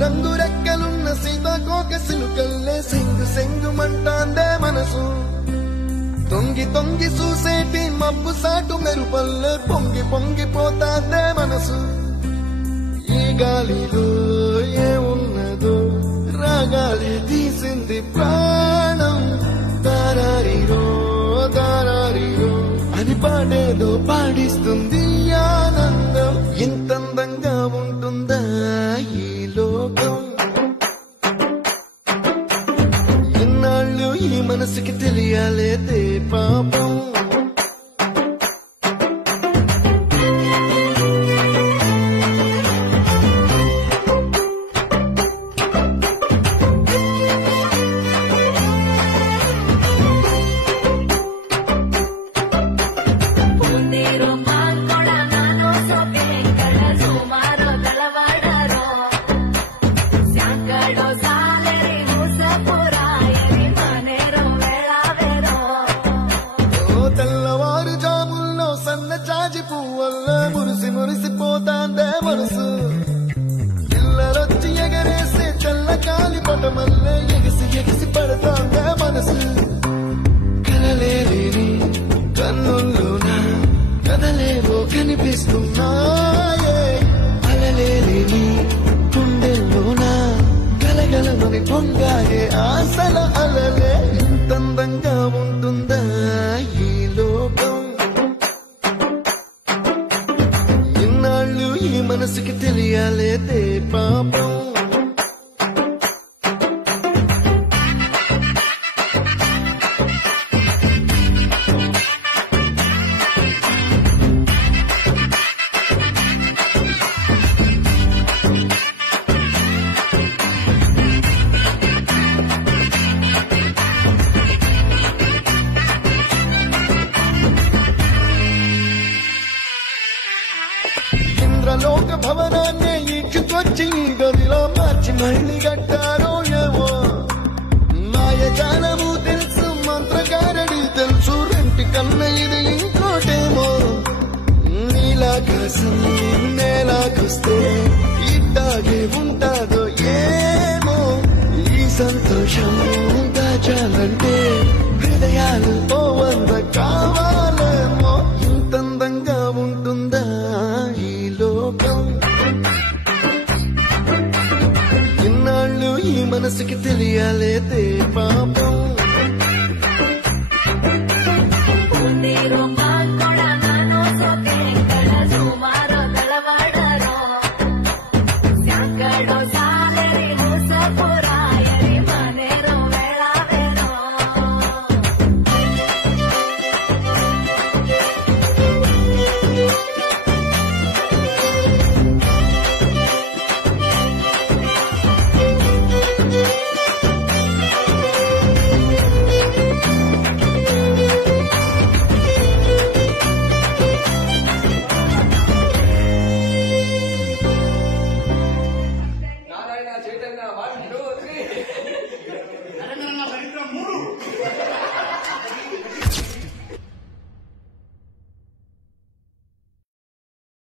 రంగు రెక్కలున్న సీతాకోక సిలుకల్లే సెంగు సెంగుమంటాందే మనసు తొంగి తొంగి చూసేటి మబ్బు సాటు మెరుపల్లే పొంగి పొంగిపోతాందే మనసు ఈ గాలిలో ఏమున్నదో రాగాలే తీసింది ప్రాణం దారారిరో దారారిరో అని పాడేదో పాడిస్తుంది ఆనందం ఇంతందంగా ఉంటుందా ఈ లోకం ఇన్నాళ్ళు ఈ మనసుకి తెలియాలేదే పాపం మురిసిపోతాందే మనసు పిల్లలొచ్చి ఎగరేసే చల్ల కాలి పటమల్లే ఎగిసి ఎగిసి పడతాందే మనసు కలలేని కన్నుల్లోన కదలేవో కనిపిస్తున్నాయే అలలేని గుండెల్లోన గలగలమని పొంగాయే ఆశల అలలే ఇంతందంగా ఉంటుందా ఈ లోకం ఈ మనసుకి తెలియాలేదే పాపం ఇంద్రలోక భవనాన్ని ఈడ్చుకొచ్చి గదిలో మార్చి మళ్ళీ కట్టారో ఏమో మాయజాలము తెలుసు మంత్రగారడి తెలుసు రెంటి కన్న ఇది ఇంకోటేమో నీలాకాశం నేలాకొస్తే ఇట్టాగే ఉంటాదో ఏమో ఈ సంతోషం దాచాలంటే హృదయాలు ఓ వంద కావాలేమో ఇంతందంగా ఉంటుందా ఈ లోకం ఇన్నాళ్ళు ఈ మనసుకి తెలియాలేదే పాపం